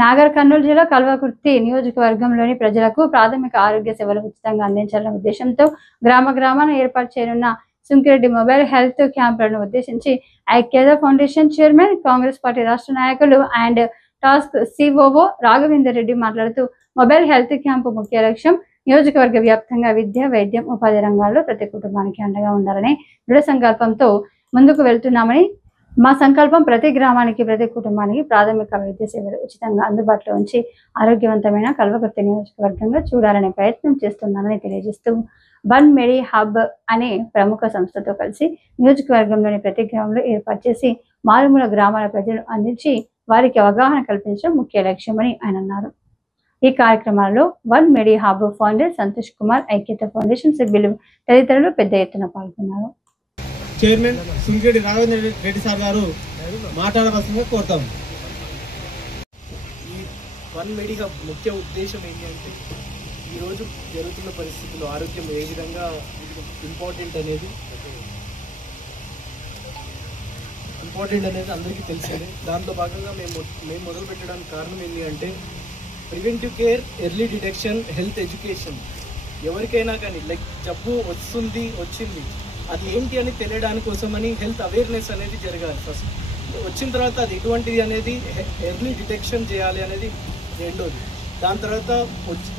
నాగర్ కర్నూలు జిల్లా కల్వకుర్తి నియోజకవర్గంలోని ప్రజలకు ప్రాథమిక ఆరోగ్య సేవలు ఉచితంగా అందించాలనే ఉద్దేశంతో గ్రామాలను ఏర్పాటు చేయనున్న సుంకిరెడ్డి మొబైల్ హెల్త్ క్యాంపులను ఉద్దేశించి ఐక్యత ఫౌండేషన్ చైర్మన్ కాంగ్రెస్ పార్టీ రాష్ట్ర నాయకులు and task COO Raghavender Reddy మాట్లాడుతూ మొబైల్ హెల్త్ క్యాంపు ముఖ్య లక్ష్యం నియోజకవర్గ వ్యాప్తంగా విద్య, వైద్యం, ఉపాధి రంగాల్లో ప్రతి కుటుంబానికి అండగా ఉండాలని దృఢ సంకల్పంతో ముందుకు వెళ్తున్నామని, మా సంకల్పం ప్రతి గ్రామానికి, ప్రతి కుటుంబానికి ప్రాథమిక వైద్య సేవలు ఉచితంగా అందుబాటులో ఉంచి ఆరోగ్యవంతమైన కల్వకుర్తి నియోజకవర్గంగా చూడాలనే ప్రయత్నం చేస్తున్నానని తెలియజేస్తూ వన్ మెడి హబ్ అనే ప్రముఖ సంస్థతో కలిసి నియోజకవర్గంలోని ప్రతి గ్రామంలో ఏర్పాటు చేసి మారుమూల గ్రామాల ప్రజలు అందించి వారికి అవగాహన కల్పించడం ముఖ్య లక్ష్యమని ఆయన అన్నారు. ఈ కార్యక్రమాల్లో వన్ మెడి హబ్ ఫౌండర్ సంతోష్ కుమార్, ఐక్యత ఫౌండేషన్ సభ్యులు తదితరులు పెద్ద ఎత్తున పాల్గొన్నారు. చైర్మన్ సుంకిరెడ్డి రాఘవేంద్ర రెడ్డి సార్ గారు మాట్లాడవలసిందిగా కోరుతాం. ఈ వన్ మెడి హబ్ ముఖ్య ఉద్దేశం ఏంటంటే ఈరోజు జరుగుతున్న పరిస్థితుల్లో ఆరోగ్యం ఏ విధంగా ఇంపార్టెంట్ అనేది అందరికీ తెలిసిందే. దాంట్లో భాగంగా మేము మొదలు పెట్టడానికి కారణం ఏంటి అంటే preventive care, early detection, health education. ఎవరికైనా కానీ లైక్ జబ్బు వచ్చింది అది ఏంటి అని తెలియడానికి కోసమని హెల్త్ అవేర్నెస్ అనేది జరగాలి. ఫస్ట్ వచ్చిన తర్వాత అది ఎటువంటిది అనేది ఎర్లీ డిటెక్షన్ చేయాలి అనేది రెండోది. దాని తర్వాత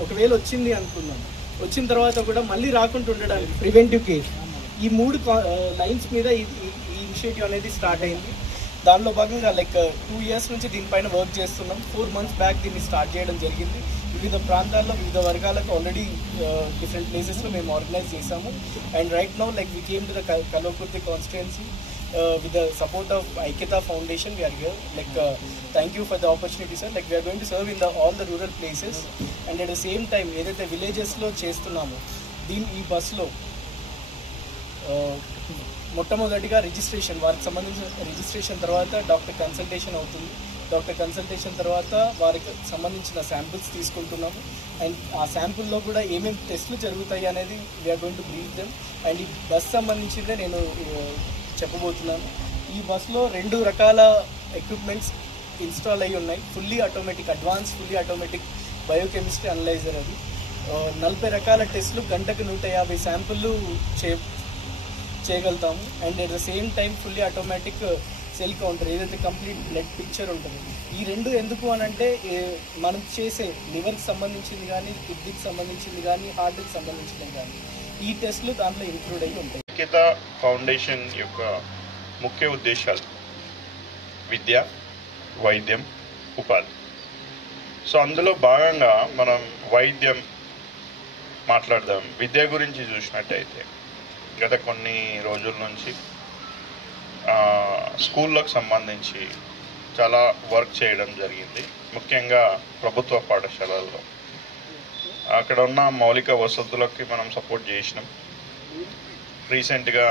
ఒకవేళ వచ్చింది అనుకుందాం, వచ్చిన తర్వాత కూడా మళ్ళీ రాకుండా ఉండడానికి ప్రివెంటివ్ కేర్. ఈ 3 లైన్స్ మీద ఈ ఇనిషియేటివ్ అనేది స్టార్ట్ అయింది. దానిలో భాగంగా లైక్ 2 years నుంచి దీనిపైన వర్క్ చేస్తున్నాం. 4 months బ్యాక్ దీన్ని స్టార్ట్ చేయడం జరిగింది. వివిధ ప్రాంతాల్లో వివిధ వర్గాలకు ఆల్రెడీ డిఫరెంట్ ప్లేసెస్లో మేము ఆర్గనైజ్ చేసాము. And right now like we came to the Kalwakurthy constituency with the support of Aikata Foundation. We are here. Like thank you for the opportunity, sir. Like we are going to serve in all the rural places, and at the same time ఏదైతే villages లో చేస్తున్నామో ఈ బస్సులో మొట్టమొదటిగా registration, వారికి సంబంధించిన registration తర్వాత doctor consultation అవుతుంది. డాక్టర్ కన్సల్టేషన్ తర్వాత వారికి సంబంధించిన శాంపిల్స్ తీసుకుంటున్నాము. అండ్ ఆ శాంపుల్లో కూడా ఏమేమి టెస్టులు జరుగుతాయి అనేది we are going to brief them. And ఈ బస్ సంబంధించిందే నేను చెప్పబోతున్నాను. ఈ బస్సులో 2 రకాల ఎక్విప్మెంట్స్ ఇన్స్టాల్ అయ్యి ఉన్నాయి. Fully automatic, fully automatic biochemistry analyser. అది 40 రకాల టెస్టులు గంటకు 150 శాంపుళ్ళు చేయగలుగుతాము. And at the same time fully automatic cell counter, ఏదైతే కంప్లీట్ బ్లడ్ పిక్చర్ ఉంటుంది. ఈ 2 ఎందుకు అని అంటే మనం చేసే లివర్కి సంబంధించింది కానీ, కిడ్నీకి సంబంధించింది కానీ, హార్ట్కి సంబంధించినవి కానీ ఈ టెస్టులు దాంట్లో ఇంక్లూడ్ అయ్యి ఉంటాయి. ఐక్యత ఫౌండేషన్ యొక్క ముఖ్య ఉద్దేశాలు విద్య, వైద్యం, ఉపాధి. సో అందులో భాగంగా మనం వైద్యం మాట్లాడదాం. విద్య గురించి చూసినట్టయితే గత కొన్ని రోజుల నుంచి స్కూళ్ళకు సంబంధించి చాలా వర్క్ చేయడం జరిగింది. ముఖ్యంగా ప్రభుత్వ పాఠశాలల్లో అక్కడ ఉన్న మౌలిక వసతులకి మనం సపోర్ట్ చేసినాం. రీసెంట్గా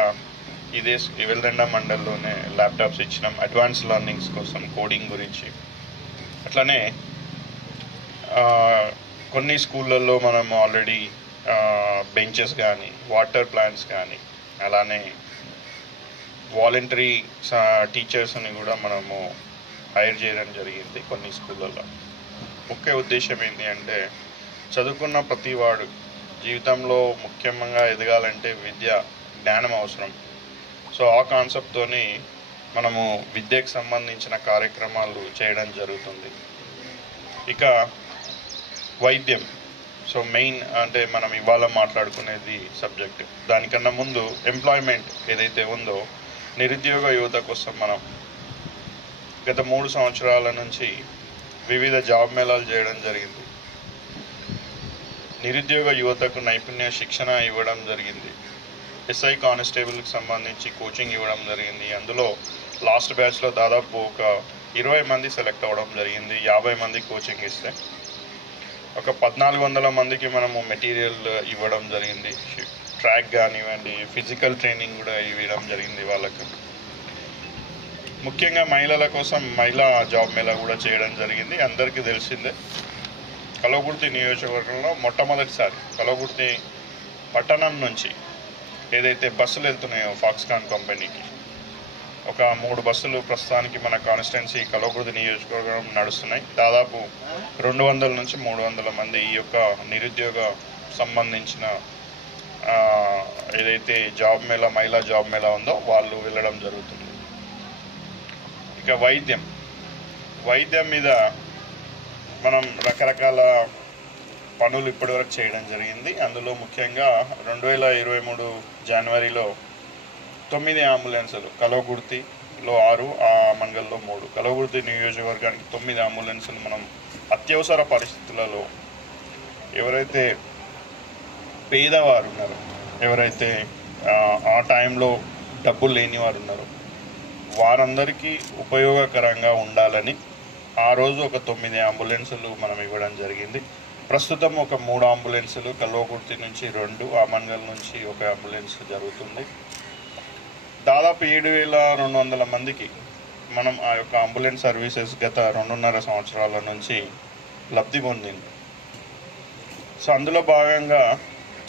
ఇదే వెల్దండ మండలంలోనే ల్యాప్టాప్స్ ఇచ్చినాం అడ్వాన్స్ లెర్నింగ్స్ కోసం, కోడింగ్ గురించి. అట్లనే కొన్ని స్కూళ్ళల్లో మనం ఆల్రెడీ బెంచెస్ కానీ, వాటర్ ప్లాంట్స్ కానీ, అలానే వాలంటరీ టీచర్స్ని కూడా మనము హైర్ చేయడం జరిగింది కొన్ని స్కూళ్ళల్లో. ముఖ్య ఉద్దేశం ఏంటి అంటే చదువుకున్న ప్రతి వాడు జీవితంలో ముఖ్యంగా ఎదగాలంటే విద్య, జ్ఞానం అవసరం. సో ఆ కాన్సెప్ట్తోని మనము విద్యకు సంబంధించిన కార్యక్రమాలు చేయడం జరుగుతుంది. ఇక వైద్యం, సో మెయిన్ అంటే మనం ఇవాళ మాట్లాడుకునేది సబ్జెక్ట్. దానికన్నా ముందు ఎంప్లాయ్మెంట్ ఏదైతే ఉందో, నిరుద్యోగ యువత కోసం మనం గత 3 సంవత్సరాల నుంచి వివిధ జాబ్ మేళాలు చేయడం జరిగింది. నిరుద్యోగ యువతకు నైపుణ్య శిక్షణ ఇవ్వడం జరిగింది. ఎస్ఐ కానిస్టేబుల్కి సంబంధించి కోచింగ్ ఇవ్వడం జరిగింది. అందులో లాస్ట్ బ్యాచ్లో దాదాపు ఒక 20 మంది సెలెక్ట్ అవ్వడం జరిగింది. 50 మంది కోచింగ్ ఇస్తే ఒక 1400 మందికి మనము మెటీరియల్ ఇవ్వడం జరిగింది. ట్రాక్ కానివ్వండి, ఫిజికల్ ట్రైనింగ్ కూడా ఇవ్వడం జరిగింది వాళ్ళకు. ముఖ్యంగా మహిళల కోసం మహిళా జాబ్ మేళా కూడా చేయడం జరిగింది. అందరికీ తెలిసిందే, కల్వకుర్తి నియోజకవర్గంలో మొట్టమొదటిసారి కల్వకుర్తి పట్టణం నుంచి ఏదైతే బస్సులు వెళ్తున్నాయో ఫాక్స్కాన్ కంపెనీకి, ఒక 3 బస్సులు ప్రస్తుతానికి మన కాన్స్టిట్యున్సీ కల్వకుర్తి నియోజకవర్గం నడుస్తున్నాయి. దాదాపు 200 నుంచి 300 మంది ఈ యొక్క నిరుద్యోగ సంబంధించిన ఏదైతే జాబ్ మేళా, మహిళా జాబ్ మేళా ఉందో వాళ్ళు వెళ్ళడం జరుగుతుంది. ఇక వైద్యం మీద మనం రకరకాల పనులు ఇప్పటివరకు చేయడం జరిగింది. అందులో ముఖ్యంగా 2023 జనవరిలో 9 అంబులెన్సులు, కల్వకుర్తిలో 6, మంగళలో 3, కల్వకుర్తి నియోజకవర్గానికి 9 అంబులెన్సులు మనం అత్యవసర పరిస్థితులలో ఎవరైతే పేదవారు ఉన్నారో, ఎవరైతే ఆ టైంలో డబ్బులు లేని వారు ఉన్నారో వారందరికీ ఉపయోగకరంగా ఉండాలని ఆ రోజు ఒక 9 అంబులెన్సులు మనం ఇవ్వడం జరిగింది. ప్రస్తుతం ఒక 3 అంబులెన్సులు, కల్వకుర్తి నుంచి 2, మంగళ నుంచి 1 అంబులెన్స్ జరుగుతుంది. దాదాపు 7,200 మందికి మనం ఆ యొక్క అంబులెన్స్ సర్వీసెస్ గత 2.5 సంవత్సరాల నుంచి లబ్ధి పొందింది. సో అందులో భాగంగా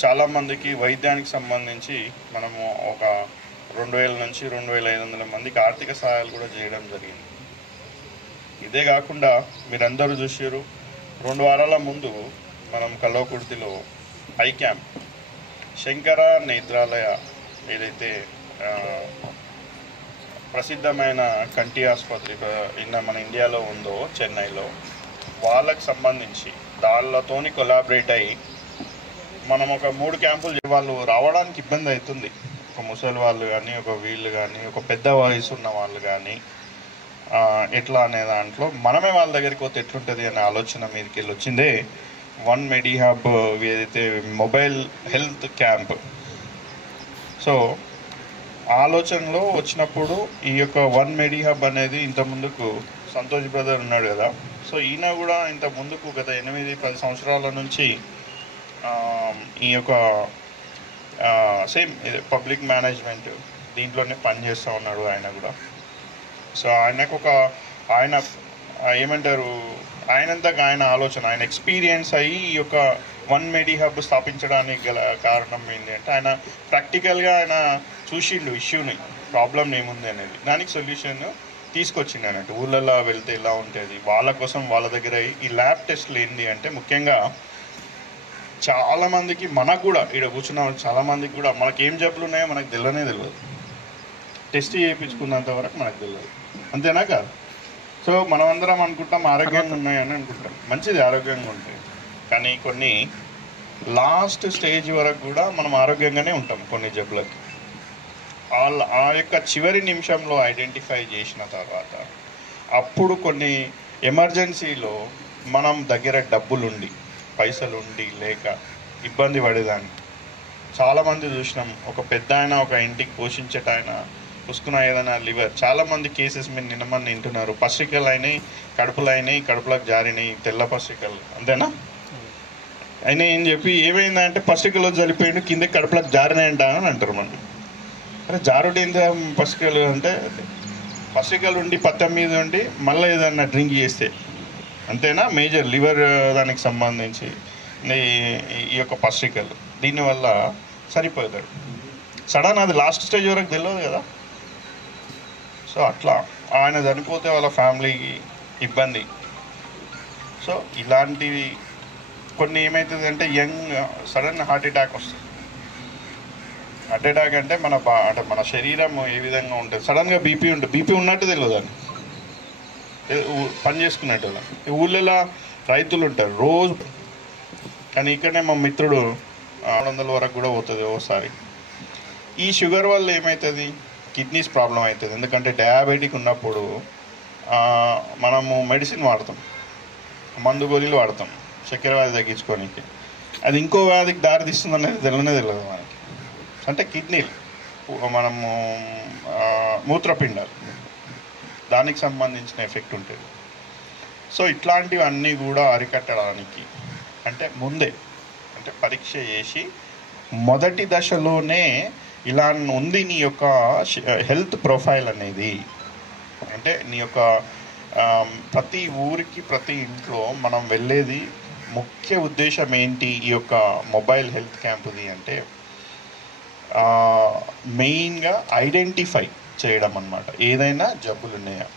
చాలామందికి వైద్యానికి సంబంధించి మనము ఒక 2,000 నుంచి 2,500 మందికి ఆర్థిక సహాయాలు కూడా చేయడం జరిగింది. ఇదే కాకుండా మీరందరూ చూసారు, 2 వారాల ముందు మనం కల్వకుర్తిలో ఐ క్యాంప్, శంకర నేత్రాలయ ఏదైతే ప్రసిద్ధమైన కంటి ఆసుపత్రి మన ఇండియాలో ఉందో చెన్నైలో, వాళ్ళకి సంబంధించి వాళ్ళతోని కొలాబరేట్ అయ్యి మనం ఒక 3 క్యాంపులు, వాళ్ళు రావడానికి ఇబ్బంది అవుతుంది. ఒక ముసలి వాళ్ళు కానీ, ఒక వీళ్ళు కానీ, ఒక పెద్ద వయసు ఉన్న వాళ్ళు కానీ, ఎట్లా అనే దాంట్లో మనమే వాళ్ళ దగ్గరికి పోతే ఎట్లుంటుంది అనే ఆలోచన మీదకి వెళ్ళి వచ్చిందే వన్ మెడి హబ్, ఏదైతే మొబైల్ హెల్త్ క్యాంప్. సో ఆలోచనలో వచ్చినప్పుడు ఈ యొక్క వన్ మెడి హబ్ అనేది ఇంత ముందుకు సంతోష్ బ్రదర్ ఉన్నాడు కదా, సో ఈయన కూడా ఇంత ముందుకు గత 8-10 సంవత్సరాల నుంచి ఈ యొక్క సేమ్ పబ్లిక్ మేనేజ్మెంట్ దీంట్లోనే పనిచేస్తూ ఉన్నాడు ఆయన కూడా. సో ఆయనకు ఆయన ఏమంటారు, ఆయనంతగా ఆయన ఆలోచన, ఆయన ఎక్స్పీరియన్స్ అయ్యి ఈ యొక్క వన్ మెడి హబ్ స్థాపించడానికి గల కారణం ఏంటి అంటే, ఆయన ప్రాక్టికల్గా ఆయన చూసిండు ఇష్యూని, ప్రాబ్లం ఏముంది అనేది, దానికి సొల్యూషన్ తీసుకొచ్చిండు అన్నట్టు. ఊళ్ళల్లో వెళ్తే ఎలా ఉంటుంది, వాళ్ళ కోసం వాళ్ళ దగ్గర ఈ ల్యాబ్ టెస్ట్లు ఏంటి అంటే, ముఖ్యంగా చాలామందికి, మనకు కూడా ఇక్కడ కూర్చున్న చాలామందికి కూడా మనకేం జబ్బులు ఉన్నాయో మనకు తెలియదు. టెస్ట్ చేయించుకున్నంత వరకు మనకు తెలియదు, అంతేనా కాదు? సో మనమందరం అనుకుంటాం ఆరోగ్యంగా ఉన్నాయని అనుకుంటాం, మంచిది ఆరోగ్యంగా ఉంటాయి, కానీ కొన్ని లాస్ట్ స్టేజ్ వరకు కూడా మనం ఆరోగ్యంగానే ఉంటాం. కొన్ని జబ్బులకి ఆ యొక్క చివరి నిమిషంలో ఐడెంటిఫై చేసిన తర్వాత, అప్పుడు కొన్ని ఎమర్జెన్సీలో మనం దగ్గర డబ్బులుండి, పైసలుండి లేక ఇబ్బంది పడేదాన్ని చాలామంది చూసినాం. ఒక పెద్ద ఆయన, ఒక ఇంటికి పోషించేట ఆయన పుసుకున్న ఏదైనా లివర్, చాలామంది కేసెస్ మీరు నిన్నమని వింటున్నారు, పసికలు అయినాయి, కడుపులు అయినాయి, కడుపులకు జారినాయి, తెల్ల పసికలు, అంతేనా అయినా ఏం చెప్పి ఏమైందంటే పసికలు చనిపోయిండు, కింద కడుపులకు జారినాయంట అని అంటారు. మనం అరే జారుడేంత పసికలు అంటే, పసికలు ఉండి పత్తం మీద ఉండి మళ్ళీ ఏదన్నా డ్రింక్ చేస్తే, అంతేనా, మేజర్ లివర్ దానికి సంబంధించి ఈ యొక్క పసికలు, దీనివల్ల సరిపోతాడు. సడన్ అది లాస్ట్ స్టేజ్ వరకు తెలియదు కదా. సో అట్లా ఆయన చనిపోతే వాళ్ళ ఫ్యామిలీకి ఇబ్బంది. సో ఇలాంటివి కొన్ని ఏమవుతుంది అంటే, యంగ్ సడన్ హార్ట్ అటాక్ వస్తుంది. హార్ట్ అటాక్ అంటే అంటే మన శరీరం ఏ విధంగా ఉంటుంది, సడన్గా బీపీ ఉంటుంది, బీపీ ఉన్నట్టు తెలియదు అని పని చేసుకున్నట్టు. ఊళ్ళలో రైతులు ఉంటారు రోజు, కానీ ఇక్కడనే మా మిత్రుడు 600 వరకు కూడా పోతుంది ఓసారి. ఈ షుగర్ వల్ల ఏమవుతుంది, కిడ్నీస్ ప్రాబ్లం అవుతుంది. ఎందుకంటే డయాబెటిక్ ఉన్నప్పుడు మనము మెడిసిన్ వాడతాం, మందు గోళీలు వాడతాం చక్కెర వ్యాధి తగ్గించుకోనికి, అది ఇంకో వ్యాధికి దారి తీస్తుంది అనేది తెలియదు మనకి. అంటే కిడ్నీలు, మనము మూత్రపిండాలు, దానికి సంబంధించిన ఎఫెక్ట్ ఉంటుంది. సో ఇట్లాంటివన్నీ కూడా అరికట్టడానికి అంటే ముందే, అంటే పరీక్ష చేసి మొదటి దశలోనే ఇలా ఉంది నీ యొక్క హెల్త్ ప్రొఫైల్ అనేది, అంటే నీ యొక్క ప్రతి ఊరికి, ప్రతి ఇంట్లో మనం వెళ్ళేది ముఖ్య ఉద్దేశం ఏంటి ఈ యొక్క మొబైల్ హెల్త్ క్యాంపుది అంటే, మెయిన్గా ఐడెంటిఫై చేయడం అన్నమాట, ఏదైనా జబ్బులు ఉన్నాయా.